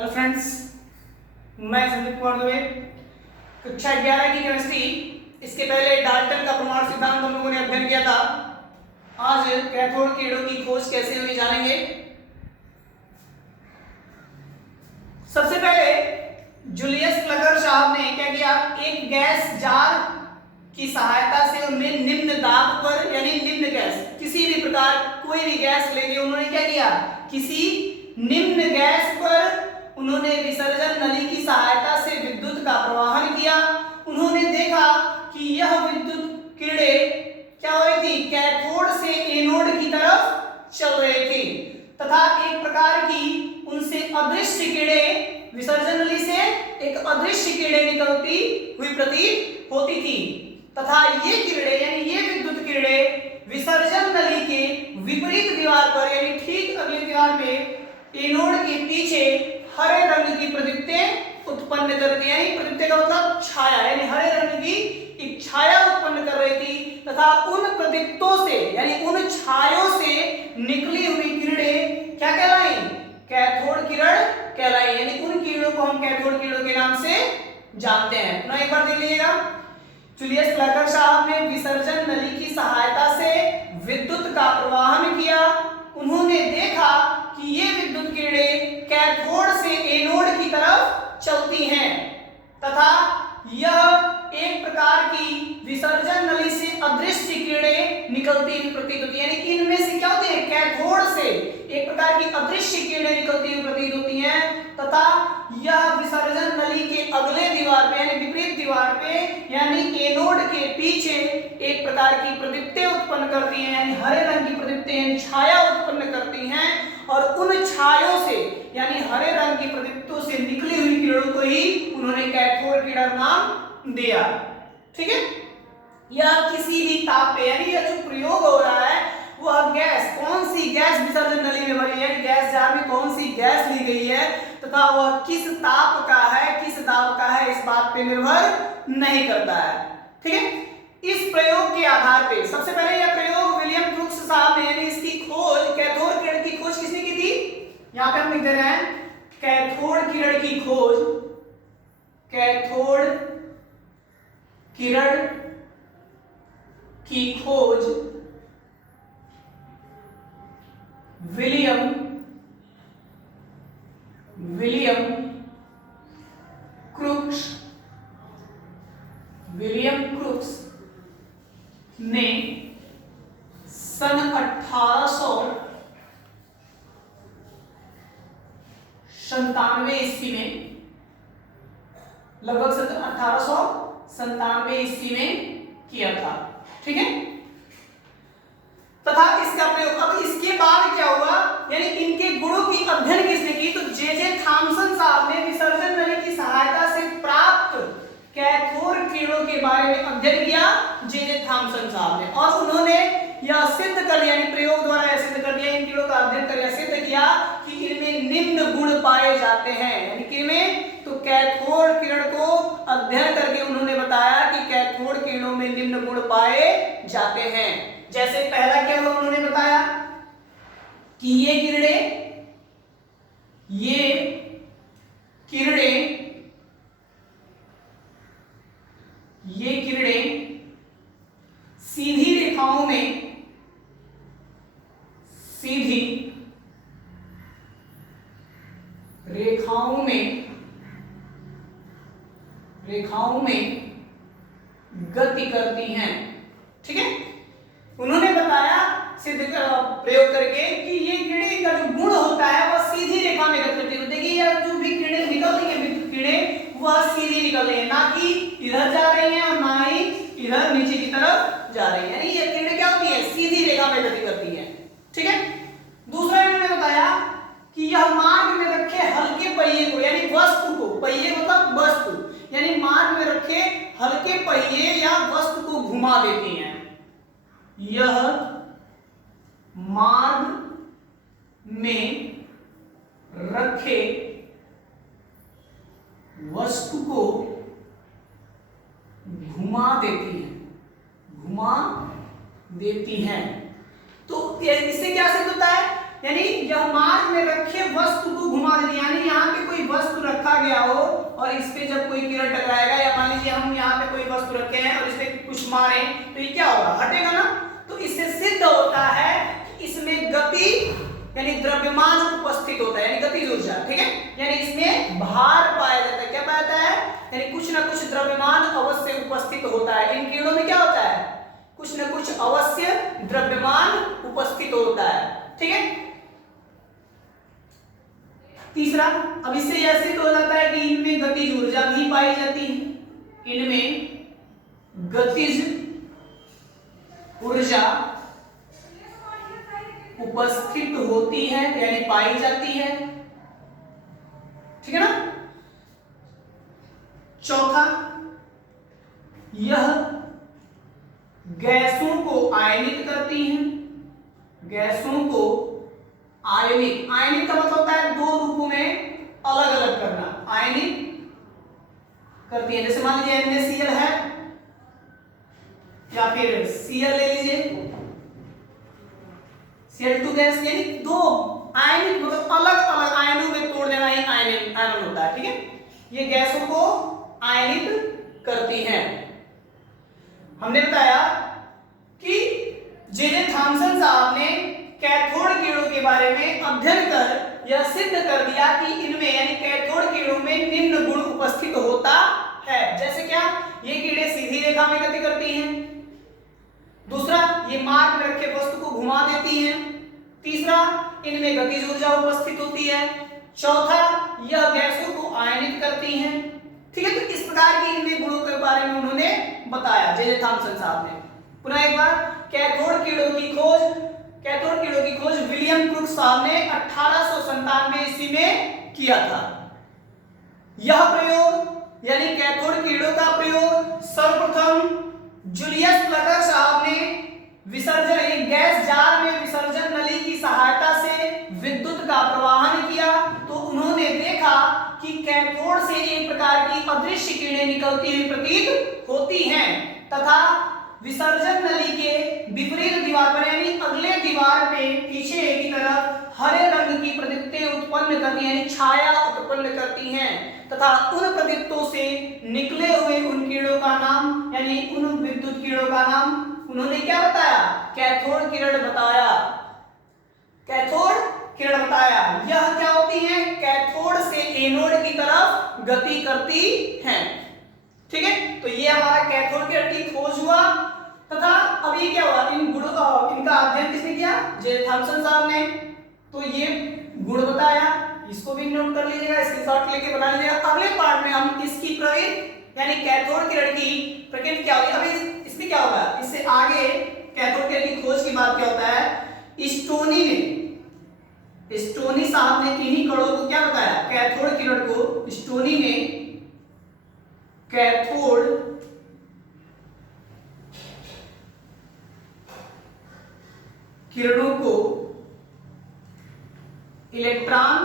Hello friends, मैं संदीप कुमार दुबे। कक्षा 11 की केमिस्ट्री, इसके पहले डाल्टन का परमाणु सिद्धांत हम लोगों ने अध्ययन किया था। आज कैथोड किरणों की खोज कैसे हुई जानेंगे। सबसे पहले जूलियस प्लगर साहब ने क्या किया, एक गैस जार की सहायता से उनमें निम्न दाब पर यानी निम्न गैस, किसी भी प्रकार कोई भी गैस लेंगे, उन्होंने क्या किया, किसी निम्न गैस पर उन्होंने विसर्जन नली की सहायता से विद्युत का प्रवाहन किया। उन्होंने देखा कि यह विद्युत किरणें क्या हो रही थी, कैथोड से एनोड की तरफ चल रही थी तथा एक प्रकार की उनसे अदृश्य किरणें, विसर्जन नली से एक अदृश्य किरणें निकलती हुई प्रतीत होती थी तथा ये किरणें यानी ये विद्युत किरणें विसर्जन नली के विपरीत दीवार पर यानी ठीक अगली दीवार में एनोड के पीछे हरे रंग की प्रदीप्तें उत्पन्न करती है। यानी प्रदीप्तें का मतलब छाया, यानी हरे रंग की एक छाया उत्पन्न कर रही थी तथा उन प्रदीप्तों से यानी उन छायों से निकली हुई किरणें क्या कहलाई, कैथोड किरण कहलाई। यानी उन किरणों को हम कैथोड किरणों के नाम से जानते हैं। पुनः एक बार देख लीजिएगा, जूलियस प्लगर साहब ने विसर्जन नली की सहायता से विद्युत का प्रवाहन किया। उन्होंने देखा कि ये विद्युत किरणें कैथोड से एनोड की तरफ चलती हैं तथा यह एक प्रकार की विसर्जन नली से अदृश्य किरणें निकलती हुई प्रतीत होती है। यानी इनमें से क्या होती है, कैथोड से एक प्रकार की अदृश्य किरणें निकलती हुई प्रतीत होती हैं तथा यह विसर्जन नली के अगले दीवार पे यानी विपरीत दीवार पे यानी एनोड के पीछे एक प्रकार की प्रदीप्तें उत्पन्न करती हैं, यानी हरे रंग की प्रदीप्तें छाया उत्पन्न करती हैं और उन छायों से यानी हरे रंग की प्रदीप्तों से निकली हुई किरणों को ही उन्होंने कैथोड किरण नाम दिया। ठीक है, यह किसी भी ताप पे यानी यह जो प्रयोग हो रहा है वह गैस, कौन सी गैस विसर्जन नली में भरी है, गैस जार में कौन सी गैस ली गई है तथा वह किस ताप का है, किस दाब का है, इस बात पे निर्भर नहीं करता है। ठीक है, इस प्रयोग के आधार पे सबसे पहले यह प्रयोग विलियम क्रुक्स साहब ने यानी इसकी खोज, कैथोड किरण की खोज किसने की थी, यहां पे हम लिख दे रहे हैं कैथोड किरण की खोज, कैथोड किरण की खोज विलियम क्रुक्स ने सन 1897 ईस्वी में, लगभग 1897 ईस्वी में किया था। ठीक है, तथा इसका प्रयोग, अब इसके बाद क्या हुआ, यानी इनके गुणों की अध्ययन किसने की, तो जे थॉमसन साहब ने विसर्जन नली की सहायता से प्राप्त कैथोड किरणों के बारे में अध्ययन किया, जे थॉमसन साहब ने, और उन्होंने यह सिद्ध कर दिया, यानी प्रयोग द्वारा यह सिद्ध कर दिया, इन किरणों का अध्ययन कर सिद्ध किया कि इनमें निम्न गुण पाए जाते हैं। यानी कि इनमें तो कैथोड किरण को अध्ययन करके उन्होंने बताया कि कैथोड किरणों में निम्न गुण पाए जाते हैं। जैसे पहला क्या हुआ, उन्होंने बताया कि ये किरणें सीधी रेखाओं में गति करती हैं। ठीक है, उन्होंने बताया सिद्ध प्रयोग करके कि ये किरणें का जो गुण होता है वह सीधी रेखा में गति करती है। देखिए यह जो भी किरणें निकल रही है, विद्युत किरणें, वह सीधी निकल रही है, ना कि इधर जा रही है और ना ही इधर नीचे की तरफ जा रही है। यानी ये किरणें क्या होती है, सीधी रेखा में गति करती है। ठीक है, दूसरा इन्होंने बताया कि यह मार्ग में रखे हल्के पहिए को यानी वस्तु को, पहिए मतलब वस्तु, यानी मार्ग में रखे हल्के पहिए या वस्तु को घुमा देती हैं। यह मार्ग में रखे वस्तु को घुमा देती हैं। तो इससे क्या सिद्ध होता है, यानी यह मार्ग में रखे वस्तु को घुमा देती है, यानी यहाँ पे कोई और इस पे जब कोई किरण टकराएगा, या मान लीजिए हम यहाँ पे कोई वस्तु रखे हैं और इस पे कुछ मारे तो ये क्या होगा, हटेगा ना। तो इससे सिद्ध होता है कि इसमें गति यानी द्रव्यमान उपस्थित होता है, यानी गतिज ऊर्जा, ठीक है। यानी इसमें भार पाया जाता है, क्या पाया जाता है, यानी कुछ ना कुछ द्रव्यमान अवश्य उपस्थित होता है। इन किरणों में क्या होता है, कुछ ना कुछ अवश्य द्रव्यमान उपस्थित होता है, ठीक है। तीसरा, अब इससे यह सिद्ध हो जाता है कि इनमें गतिज ऊर्जा भी पाई जाती है, इनमें गतिज ऊर्जा उपस्थित होती है यानी पाई जाती है, ठीक है ना। चौथा, यह गैसों को आयनित करती हैं, गैसों को आयनित, आयनित का मतलब होता है दो रूपों में अलग अलग करना, आयनित करती है। जैसे मान लीजिए NaCl है या फिर Cl ले लीजिए, Cl2 गैस, यानी दो आयनित मतलब अलग अलग आयनों में तोड़ देना ही आयन होता है, ठीक है। ये गैसों को आयनित करती हैं। हमने बताया कि जे थॉमसन साहब ने कैथोड किरणों के बारे में अध्ययन कर यह सिद्ध कर दिया कि इनमें यानी कैथोड किरणों में निम्न गुण उपस्थित होता है। जैसे क्या, ये किरणें सीधी रेखा में गति करती हैं। दूसरा, ये मार्ग में रखे वस्तु को घुमा देती हैं। तीसरा, इनमें गतिज ऊर्जा उपस्थित होती है। चौथा, यह गैसों को आयनित करती हैं, ठीक है। तो इस प्रकार की इनमें गुणों के बारे में उन्होंने बताया जे थॉमसन साहब ने। पुनः एक बार, कैथोड किरणों की खोज विलियम क्रूक साहब ने 1897 ईस्वी में किया था। यह प्रयोग यानी कैथोड किरणों का प्रयोग सर्वप्रथम जूलियस प्लकर साहब ने विसर्जन एक गैस जार में विसर्जन नली की सहायता से विद्युत का प्रवाहन किया। तो उन्होंने देखा कि कैथोड से एक प्रकार की अदृश्य किरणें निकलती हुई प्रतीत होती हैं तथा विसर्जन नली के विपरीत दीवार पर यानी अगले दीवार पे पीछे की तरफ हरे रंग की प्रदीप्तें उत्पन्न करती यानी छाया उत्पन्न करती हैं तथा उन प्रदीप्तों से निकले हुए उन किरणों का नाम यानी उन विद्युत किरणों का नाम उन्होंने क्या बताया, कैथोड किरण बताया। कैथोड किरण बताया। यह क्या होती हैं, कैथोड से एनोड की तरफ गति करती हैं, ठीक है। तो ये हमारा कैथोड किरण की खोज हुआ तथा अब ये क्या हुआ, इनका अध्ययन किसने किया, जे थॉमसन साहब ने। तो ये गुण बताया, इसको भी नोट कर लीजिएगा, स्क्रीनशॉट लेके बना लीजिएगा। अगले पार्ट में हम इसकी प्रवृत्ति यानी कैथोड किरण की प्रकृति क्या होगी, अब इसमें क्या होगा, इससे आगे कैथोड किरण की खोज की बात क्या होता है। स्टोनी साहब ने इन्हीं कणों को क्या बताया, कैथोड किरण को स्टोनी ने कैथोड किरणों को इलेक्ट्रॉन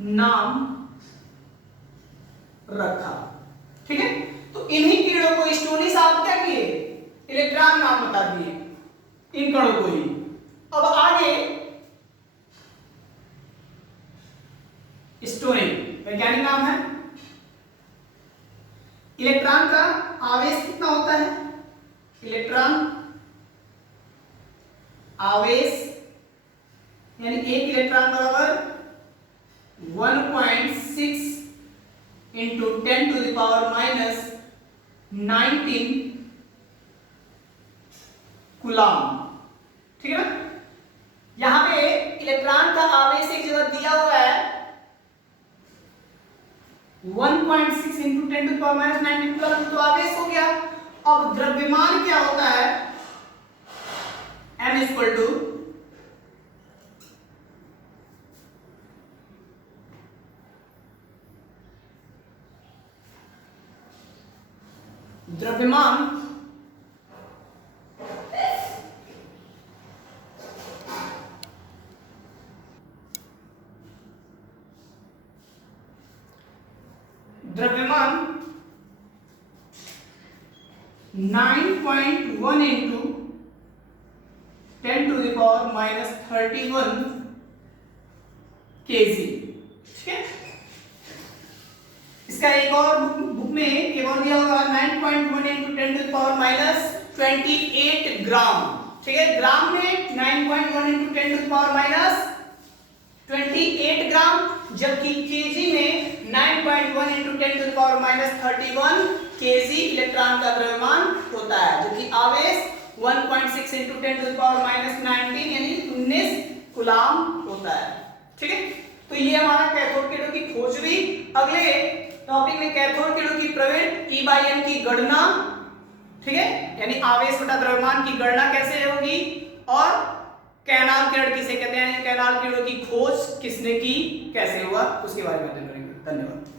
नाम रखा, ठीक है। तो इन्हीं किरणों को स्टोनी साहब क्या किए, इलेक्ट्रॉन नाम बता दिए इन कणों को ही। अब आगे स्टोनी वैज्ञानिक नाम है। इलेक्ट्रॉन का आवेश कितना होता है, इलेक्ट्रॉन आवेश यानी एक इलेक्ट्रॉन बराबर 1.6 into 10 to the power minus 19 coulomb, ठीक है ना। यहां पे इलेक्ट्रॉन का आवेश एक जगह दिया हुआ है 1.6 into 10 to the power minus 19 coulomb, तो आवेश हो गया। अब द्रव्यमान क्या होता है, m इक्वल टू द्रव्यमान द्रव्यमान 9.1 into 10 to the power -31 KG. ठीक है, इसका एक और बुक में एक और दिया होगा 9.1 × 10⁻28 ग्राम। ठीक है, ग्राम में 9.1 × 10⁻28 ग्राम, जबकि केजी में 9.1 × 10⁻31 केजी इलेक्ट्रॉन का द्रव्यमान होता है, जबकि आवेश 1.6 × 10⁻19 यानी 19 कूलाम होता है। ठीक है, तो ये हमारा कैथोड किरणों की खोज हुई। अगले टॉपिक में कैथोड किरणों की प्रवृत्ति E/m की गणना, ठीक है, यानी आवेश बटा द्रव्यमान की गणना कैसे होगी, और कैनाल किरण किसे कहते हैं, कैनाल किरणों की खोज किसने की, कैसे हुआ, उसके बारे में अध्ययन करेंगे। धन्यवाद।